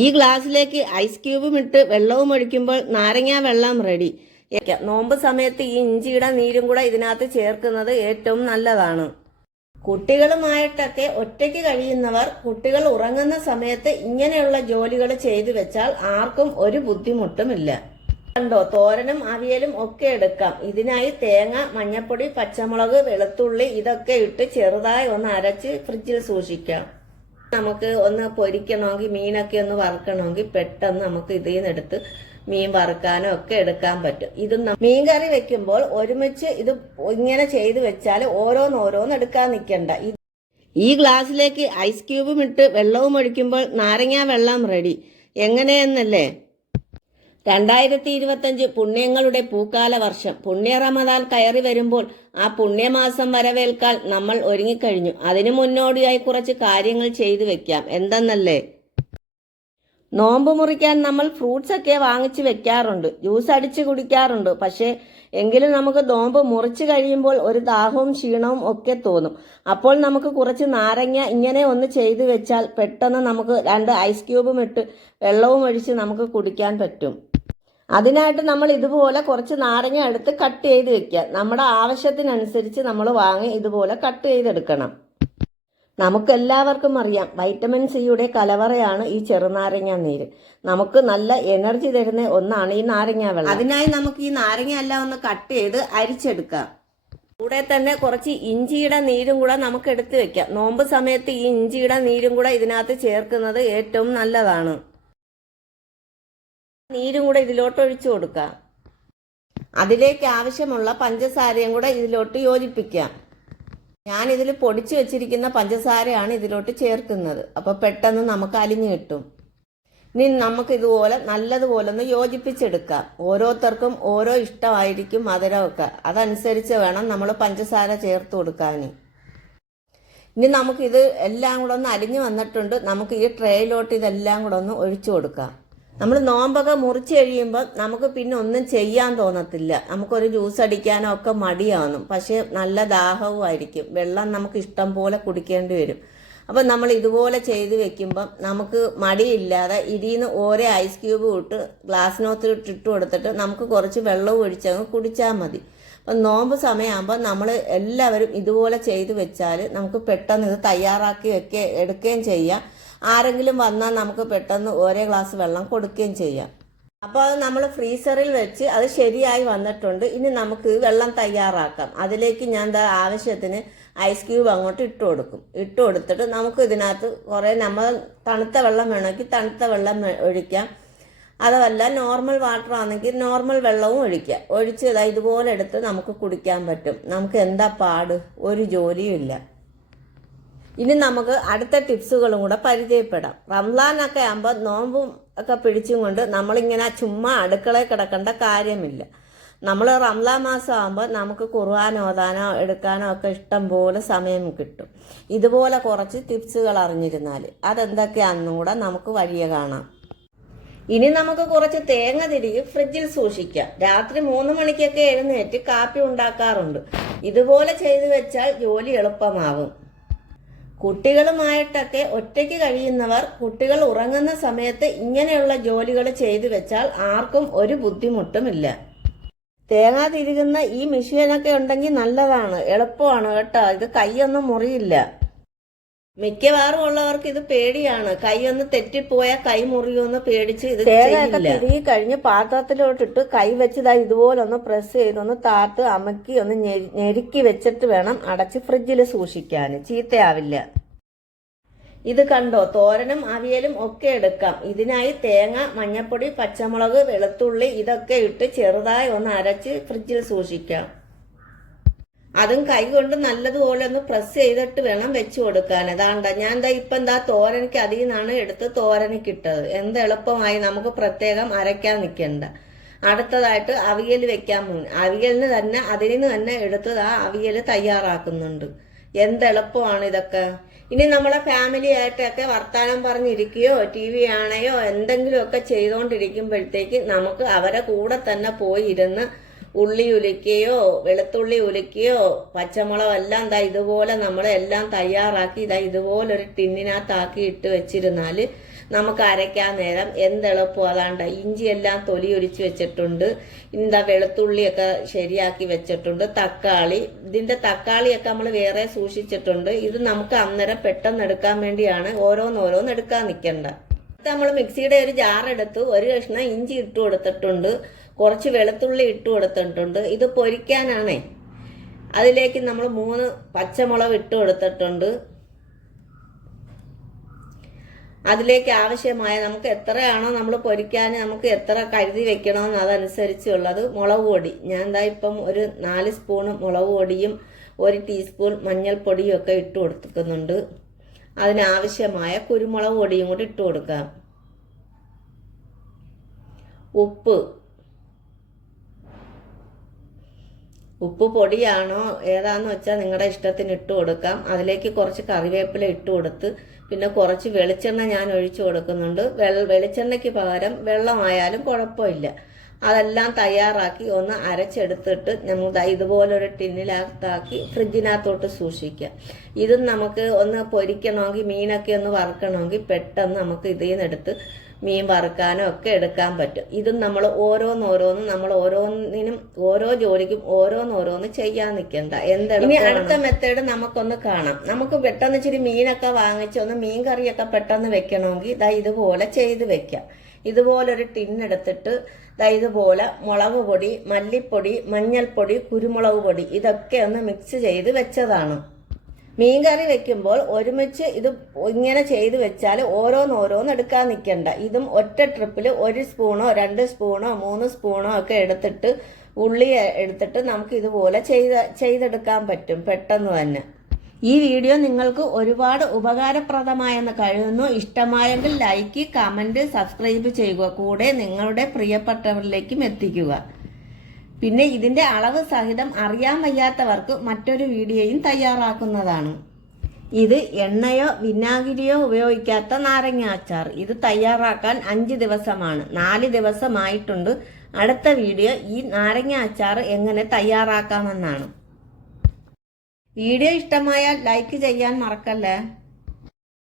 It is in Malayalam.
ഈ ഗ്ലാസ്സിലേക്ക് ഐസ് ക്യൂബും ഇട്ട് വെള്ളവും ഒഴിക്കുമ്പോൾ നാരങ്ങ വെള്ളം റെഡി നോമ്പ് സമയത്ത് ഈ ഇഞ്ചിയുടെ നീരും കൂടെ ഇതിനകത്ത് ചേർക്കുന്നത് ഏറ്റവും നല്ലതാണ്. കുട്ടികളുമായിട്ടൊക്കെ ഒറ്റയ്ക്ക് കഴിയുന്നവർ കുട്ടികൾ ഉറങ്ങുന്ന സമയത്ത് ഇങ്ങനെയുള്ള ജോലികൾ ചെയ്തു വെച്ചാൽ ആർക്കും ഒരു ബുദ്ധിമുട്ടുമില്ല. കണ്ടോ? തോരനും അവിയലും ഒക്കെ എടുക്കാം. ഇതിനായി തേങ്ങ മഞ്ഞപ്പൊടി പച്ചമുളക് വെളുത്തുള്ളി ഇതൊക്കെ ഇട്ട് ചെറുതായി ഒന്ന് അരച്ച് ഫ്രിഡ്ജിൽ സൂക്ഷിക്കാം. നമുക്ക് ഒന്ന് പൊരിക്കണമെങ്കിൽ മീനൊക്കെ ഒന്ന് വറുക്കണമെങ്കിൽ പെട്ടെന്ന് നമുക്ക് ഇതിൽ എടുത്ത് മീൻ വറുക്കാനോ ഒക്കെ എടുക്കാൻ പറ്റും. ഇത് മീൻ കറി വെക്കുമ്പോൾ ഒരുമിച്ച് ഇത് ഇങ്ങനെ ചെയ്ത് വെച്ചാൽ ഓരോന്നോരോന്ന് എടുക്കാൻ നിൽക്കണ്ട. ഈ ഗ്ലാസ്സിലേക്ക് ഐസ് ക്യൂബും ഇട്ട് വെള്ളവും ഒഴിക്കുമ്പോൾ നാരങ്ങ വെള്ളം റെഡി. എങ്ങനെയെന്നല്ലേ? രണ്ടായിരത്തി ഇരുപത്തഞ്ച് പുണ്യങ്ങളുടെ പൂക്കാല വർഷം. പുണ്യ റമദാൻ കയറി വരുമ്പോൾ ആ പുണ്യമാസം വരവേൽക്കാൻ നമ്മൾ ഒരുങ്ങിക്കഴിഞ്ഞു. അതിനു മുന്നോടിയായി കുറച്ച് കാര്യങ്ങൾ ചെയ്തു വെക്കാം. എന്തെന്നല്ലേ? നോമ്പ് മുറിക്കാൻ നമ്മൾ ഫ്രൂട്ട്സ് ഒക്കെ വാങ്ങിച്ചു വെക്കാറുണ്ട്. ജ്യൂസ് അടിച്ച് കുടിക്കാറുണ്ട്. പക്ഷേ എങ്കിലും നമുക്ക് നോമ്പ് മുറിച്ച് കഴിയുമ്പോൾ ഒരു ദാഹവും ക്ഷീണവും ഒക്കെ തോന്നും. അപ്പോൾ നമുക്ക് കുറച്ച് നാരങ്ങ ഇങ്ങനെ ഒന്ന് ചെയ്തു വെച്ചാൽ പെട്ടെന്ന് നമുക്ക് രണ്ട് ഐസ് ക്യൂബും ഇട്ട് വെള്ളവും ഒഴിച്ച് നമുക്ക് കുടിക്കാൻ പറ്റും. അതിനായിട്ട് നമ്മൾ ഇതുപോലെ കുറച്ച് നാരങ്ങ എടുത്ത് കട്ട് ചെയ്ത് വെക്കുക. നമ്മുടെ ആവശ്യത്തിനനുസരിച്ച് നമ്മൾ വാങ്ങി ഇതുപോലെ കട്ട് ചെയ്തെടുക്കണം. നമുക്കെല്ലാവർക്കും അറിയാം വൈറ്റമിൻ സിയുടെ കലവറയാണ് ഈ ചെറുനാരങ്ങ നീര്. നമുക്ക് നല്ല എനർജി തരുന്ന ഒന്നാണ് ഈ നാരങ്ങ വെള്ളം. അതിനായി നമുക്ക് ഈ നാരങ്ങ എല്ലാം ഒന്ന് കട്ട് ചെയ്ത് അരിച്ചെടുക്കാം. കൂടെ തന്നെ കുറച്ച് ഇഞ്ചിയുടെ നീരും കൂടെ നമുക്ക് എടുത്തു വെക്കാം. നോമ്പ് സമയത്ത് ഈ ഇഞ്ചിയുടെ നീരും കൂടെ ഇതിനകത്ത് ചേർക്കുന്നത് ഏറ്റവും നല്ലതാണ്. നീരും കൂടെ ഇതിലോട്ട് ഒഴിച്ചു കൊടുക്കാം. അതിലേക്ക് ആവശ്യമുള്ള പഞ്ചസാരയും കൂടെ ഇതിലോട്ട് യോജിപ്പിക്കാം. ഞാൻ ഇതിൽ പൊടിച്ചു വെച്ചിരിക്കുന്ന പഞ്ചസാരയാണ് ഇതിലോട്ട് ചേർക്കുന്നത്. അപ്പോൾ പെട്ടെന്ന് നമുക്ക് അലിഞ്ഞു കിട്ടും. ഇനി നമുക്ക് ഇതുപോലെ നല്ലതുപോലെ ഒന്ന് യോജിപ്പിച്ചെടുക്കാം. ഓരോരുത്തർക്കും ഓരോ ഇഷ്ടമായിരിക്കും മധുരമൊക്കെ. അതനുസരിച്ച് വേണം നമ്മൾ പഞ്ചസാര ചേർത്ത് കൊടുക്കാൻ ഇനി നമുക്കിത് എല്ലാം കൂടെ ഒന്ന് അലിഞ്ഞു വന്നിട്ടുണ്ട്. നമുക്ക് ഈ ട്രേയിലോട്ട് ഇതെല്ലാം കൂടെ ഒന്ന് ഒഴിച്ചു കൊടുക്കാം. നമ്മൾ നോമ്പൊക്കെ മുറിച്ച് കഴിയുമ്പോൾ നമുക്ക് പിന്നെ ഒന്നും ചെയ്യാൻ തോന്നത്തില്ല. നമുക്കൊരു ജ്യൂസ് അടിക്കാനോ ഒക്കെ മടിയാവും പക്ഷേ നല്ല ദാഹവും ആയിരിക്കും. വെള്ളം നമുക്ക് ഇഷ്ടം പോലെ കുടിക്കേണ്ടി വരും. അപ്പം നമ്മൾ ഇതുപോലെ ചെയ്ത് വെക്കുമ്പം നമുക്ക് മടിയില്ലാതെ ഇതിന്ന് ഓരോ ഐസ് ക്യൂബ് ഇട്ട് ഗ്ലാസ്സിനകത്ത് ഇട്ട് കൊടുത്തിട്ട് നമുക്ക് കുറച്ച് വെള്ളവും ഒഴിച്ചങ്ങ് കുടിച്ചാൽ മതി. അപ്പം നോമ്പ് സമയമാകുമ്പോൾ നമ്മൾ എല്ലാവരും ഇതുപോലെ ചെയ്ത് വെച്ചാൽ നമുക്ക് പെട്ടെന്ന് ഇത് തയ്യാറാക്കി വെക്കുക എടുക്കുകയും ചെയ്യാം. ആരെങ്കിലും വന്നാൽ നമുക്ക് പെട്ടെന്ന് ഓരോ ഗ്ലാസ് വെള്ളം കൊടുക്കുകയും ചെയ്യാം. അപ്പോൾ അത് നമ്മൾ ഫ്രീസറിൽ വെച്ച് അത് ശരിയായി വന്നിട്ടുണ്ട്. ഇനി നമുക്ക് വെള്ളം തയ്യാറാക്കാം. അതിലേക്ക് ഞാൻ എന്താ ആവശ്യത്തിന് ഐസ് ക്യൂബ് അങ്ങോട്ട് ഇട്ട് കൊടുക്കും. ഇട്ട് കൊടുത്തിട്ട് നമുക്ക് ഇതിനകത്ത് കുറേ നമ്മൾ തണുത്ത വെള്ളം വേണമെങ്കിൽ തണുത്ത വെള്ളം ഒഴിക്കാം. അതല്ല നോർമൽ വാട്ടർ ആണെങ്കിൽ നോർമൽ വെള്ളവും ഒഴിക്കാം. ഒഴിച്ച് ഇതാ ഇതുപോലെ എടുത്ത് നമുക്ക് കുടിക്കാൻ പറ്റും. നമുക്ക് എന്താ പാട്? ഒരു ജോലിയും ഇല്ല. ഇനി നമുക്ക് അടുത്ത ടിപ്സുകളും കൂടെ പരിചയപ്പെടാം. റംസാനൊക്കെ ആകുമ്പോൾ നോമ്പും ഒക്കെ പിടിച്ചും കൊണ്ട് നമ്മളിങ്ങനെ ചുമ്മാ അടുക്കളയിൽ കിടക്കേണ്ട കാര്യമില്ല. നമ്മൾ റംസാൻ മാസം ആകുമ്പോൾ നമുക്ക് ഖുർആൻ ഓതാനോ എടുക്കാനോ ഒക്കെ ഇഷ്ടം പോലെ സമയം കിട്ടും. ഇതുപോലെ കുറച്ച് ടിപ്സുകൾ അറിഞ്ഞിരുന്നാൽ അതെന്തൊക്കെയാണെന്നും കൂടെ നമുക്ക് വഴിയെ കാണാം. ഇനി നമുക്ക് കുറച്ച് തേങ്ങ തിരികെ ഫ്രിഡ്ജിൽ സൂക്ഷിക്കാം. രാത്രി മൂന്ന് മണിക്കൊക്കെ എഴുന്നേറ്റ് കാപ്പി ഉണ്ടാക്കാറുണ്ട്. ഇതുപോലെ ചെയ്തു വെച്ചാൽ ജോലി എളുപ്പമാകും. കുട്ടികളുമായിട്ടൊക്കെ ഒറ്റയ്ക്ക് കഴിയുന്നവർ കുട്ടികൾ ഉറങ്ങുന്ന സമയത്ത് ഇങ്ങനെയുള്ള ജോലികൾ ചെയ്തു വെച്ചാൽ ആർക്കും ഒരു ബുദ്ധിമുട്ടുമില്ല. തേങ്ങ ഈ മെഷീനൊക്കെ ഉണ്ടെങ്കിൽ നല്ലതാണ് എളുപ്പമാണ് കേട്ടോ. ഇത് കൈയൊന്നും മുറിയില്ല. മിക്കവാറും ഉള്ളവർക്ക് ഇത് പേടിയാണ്. കൈ ഒന്ന് തെറ്റിപ്പോയാൽ കൈ മുറിയുമെന്ന് പേടിച്ച് ഇത് തേങ്ങയൊക്കെ തിരികെ കഴിഞ്ഞ് പാത്രത്തിലോട്ടിട്ട് കൈ വെച്ചതാ ഇതുപോലെ ഒന്ന് പ്രസ് ചെയ്തൊന്ന് താത്ത് അമക്കി ഒന്ന് ഞെരി- ഞെരുക്കി വെച്ചിട്ട് വേണം അടച്ച് ഫ്രിഡ്ജിൽ സൂക്ഷിക്കാൻ ചീത്തയാവില്ല. ഇത് കണ്ടോ? തോരനും അവിയലും ഒക്കെ എടുക്കാം. ഇതിനായി തേങ്ങ മഞ്ഞപ്പൊടി പച്ചമുളക് വെളുത്തുള്ളി ഇതൊക്കെ ഇട്ട് ചെറുതായി ഒന്ന് അരച്ച് ഫ്രിഡ്ജിൽ സൂക്ഷിക്കാം. അതും കൈ കൊണ്ട് നല്ലതുപോലെ ഒന്ന് പ്രസ് ചെയ്തിട്ട് വേണം വെച്ചു കൊടുക്കാൻ. അതാണ്ട ഞാൻ എന്താ ഇപ്പം എന്താ തോരനിക്ക് അതിൽ നിന്നാണ് എടുത്ത് ഇട്ടത്. എന്ത് എളുപ്പമായി നമുക്ക് പ്രത്യേകം അരയ്ക്കാൻ നിൽക്കണ്ട. അടുത്തതായിട്ട് അവിയൽ വെക്കാൻ മുൻ അവിയലിന് തന്നെ അതിൽ നിന്ന് തന്നെ എടുത്തത് ആ അവിയൽ തയ്യാറാക്കുന്നുണ്ട്. എന്ത് എളുപ്പമാണ് ഇതൊക്കെ. ഇനി നമ്മളെ ഫാമിലി ആയിട്ടൊക്കെ വർത്താനം പറഞ്ഞിരിക്കുകയോ ടി വി ആണെയോ എന്തെങ്കിലുമൊക്കെ ചെയ്തുകൊണ്ടിരിക്കുമ്പോഴത്തേക്ക് നമുക്ക് അവരെ കൂടെ തന്നെ പോയി ഇരുന്ന് ഉള്ളി ഉലിക്കുകയോ വെളുത്തുള്ളി ഉലിക്കുകയോ പച്ചമുളക് എല്ലാം ദാ ഇതുപോലെ നമ്മൾ എല്ലാം തയ്യാറാക്കി ഇതാ ഇതുപോലെ ഒരു ടിന്നിനകത്താക്കി ഇട്ട് വെച്ചിരുന്നാൽ നമുക്ക് അരയ്ക്കാൻ നേരം എന്തെളുപ്പം അതാണ്ട് ഇഞ്ചി എല്ലാം തൊലി ഒരിച്ച് വെച്ചിട്ടുണ്ട്. എന്താ വെളുത്തുള്ളിയൊക്കെ ശരിയാക്കി വെച്ചിട്ടുണ്ട്. തക്കാളി ഇതിന്റെ തക്കാളിയൊക്കെ നമ്മൾ വേറെ സൂക്ഷിച്ചിട്ടുണ്ട്. ഇത് നമുക്ക് അന്നേരം പെട്ടെന്ന് എടുക്കാൻ വേണ്ടിയാണ് ഓരോന്നോരോന്ന് എടുക്കാൻ നിൽക്കണ്ട നമ്മൾ മിക്സിയുടെ ഒരു ജാർ എടുത്ത് ഒരു കഷ്ണം ഇഞ്ചി ഇട്ട് കൊടുത്തിട്ടുണ്ട്. കുറച്ച് വെളുത്തുള്ളി ഇട്ട് കൊടുത്തിട്ടുണ്ട്. ഇത് പൊരിക്കാനാണേ. അതിലേക്ക് നമ്മൾ മൂന്ന് പച്ചമുളക് ഇട്ട് കൊടുത്തിട്ടുണ്ട്. അതിലേക്ക് ആവശ്യമായ നമുക്ക് എത്രയാണോ നമ്മൾ പൊരിക്കാൻ നമുക്ക് എത്ര കരുതി വെക്കണമെന്ന് അതനുസരിച്ചുള്ളത് മുളക് പൊടി. ഞാൻ എന്താ ഇപ്പം ഒരു നാല് സ്പൂൺ മുളക് പൊടിയും ഒരു ടീസ്പൂൺ മഞ്ഞൾപ്പൊടിയും ഒക്കെ ഇട്ട് കൊടുക്കുന്നുണ്ട് അതിനാവശ്യമായ കുരുമുളക് പൊടിയും കൂടി ഇട്ട് കൊടുക്കാം. ഉപ്പ് ഉപ്പ് പൊടിയാണോ ഏതാന്ന് വെച്ചാൽ നിങ്ങളുടെ ഇഷ്ടത്തിന് ഇട്ട് കൊടുക്കാം. അതിലേക്ക് കുറച്ച് കറിവേപ്പില ഇട്ട് കൊടുത്ത് പിന്നെ കുറച്ച് വെളിച്ചെണ്ണ ഞാൻ ഒഴിച്ചു കൊടുക്കുന്നുണ്ട്. വെളിച്ചെണ്ണയ്ക്ക് പകരം വെള്ളമായാലും കുഴപ്പമില്ല. അതെല്ലാം തയ്യാറാക്കി ഒന്ന് അരച്ചെടുത്തിട്ട് നമ്മൾ ഇതുപോലൊരു ടിന്നിനകത്താക്കി ഫ്രിഡ്ജിനകത്തോട്ട് സൂക്ഷിക്കാം ഇതും നമുക്ക് ഒന്ന് പൊരിക്കണമെങ്കിൽ മീനൊക്കെ ഒന്ന് വറുക്കണമെങ്കിൽ പെട്ടെന്ന് നമുക്ക് ഇതിൽ നിന്നെടുത്ത് മീൻ വറുക്കാനോ ഒക്കെ എടുക്കാൻ പറ്റും. ഇതും നമ്മൾ ഓരോന്നോരോന്നും നമ്മൾ ഓരോന്നിനും ഓരോ ജോലിക്കും ഓരോന്നോരോന്ന് ചെയ്യാൻ നിൽക്കണ്ട. എന്താണ് ഇനി അടുത്ത മെത്തേഡ് നമുക്കൊന്ന് കാണാം. നമുക്ക് പെട്ടെന്ന് ഇച്ചിരി മീനൊക്കെ വാങ്ങിച്ചൊന്ന് മീൻ കറിയൊക്കെ പെട്ടെന്ന് വെക്കണമെങ്കിൽ ഇതാ ഇതുപോലെ ചെയ്ത് വെക്കാം. ഇതുപോലൊരു ടിന്നെടുത്തിട്ട് ദാ ഇതുപോലെ മുളക് പൊടി മല്ലിപ്പൊടി മഞ്ഞൾപ്പൊടി കുരുമുളക് പൊടി ഇതൊക്കെ ഒന്ന് മിക്സ് ചെയ്ത് വെച്ചതാണ്. മീൻകറി വെക്കുമ്പോൾ ഒരുമിച്ച് ഇത് ഇങ്ങനെ ചെയ്ത് വെച്ചാൽ ഓരോന്നോരോന്ന് എടുക്കാൻ നിൽക്കണ്ട ഇതും ഒറ്റ ട്രിപ്പിൽ ഒരു സ്പൂണോ രണ്ട് സ്പൂണോ മൂന്ന് സ്പൂണോ ഒക്കെ എടുത്തിട്ട് ഉള്ളി എടുത്തിട്ട് നമുക്ക് ഇതുപോലെ ചെയ്ത് ചെയ്തെടുക്കാൻ പറ്റും പെട്ടെന്ന് തന്നെ. ഈ വീഡിയോ നിങ്ങൾക്ക് ഒരുപാട് ഉപകാരപ്രദമായെന്ന് കഴിയുന്നു ഇഷ്ടമായെങ്കിൽ ലൈക്ക് കമന്റ് സബ്സ്ക്രൈബ് ചെയ്യുക. കൂടെ നിങ്ങളുടെ പ്രിയപ്പെട്ടവരിലേക്കും എത്തിക്കുക. പിന്നെ ഇതിന്റെ അളവ് സഹിതം അറിയാൻ വയ്യാത്തവർക്ക് മറ്റൊരു വീഡിയോയും തയ്യാറാക്കുന്നതാണ്. ഇത് എണ്ണയോ വിനാഗിരിയോ ഉപയോഗിക്കാത്ത നാരങ്ങ അച്ചാർ. ഇത് തയ്യാറാക്കാൻ അഞ്ച് ദിവസമാണ്. നാല് ദിവസമായിട്ടുണ്ട്. അടുത്ത വീഡിയോ ഈ നാരങ്ങ അച്ചാർ എങ്ങനെ തയ്യാറാക്കാമെന്നാണ്. വീഡിയോ ഇഷ്ടമായാൽ ലൈക്ക് ചെയ്യാൻ മറക്കല്ലേ?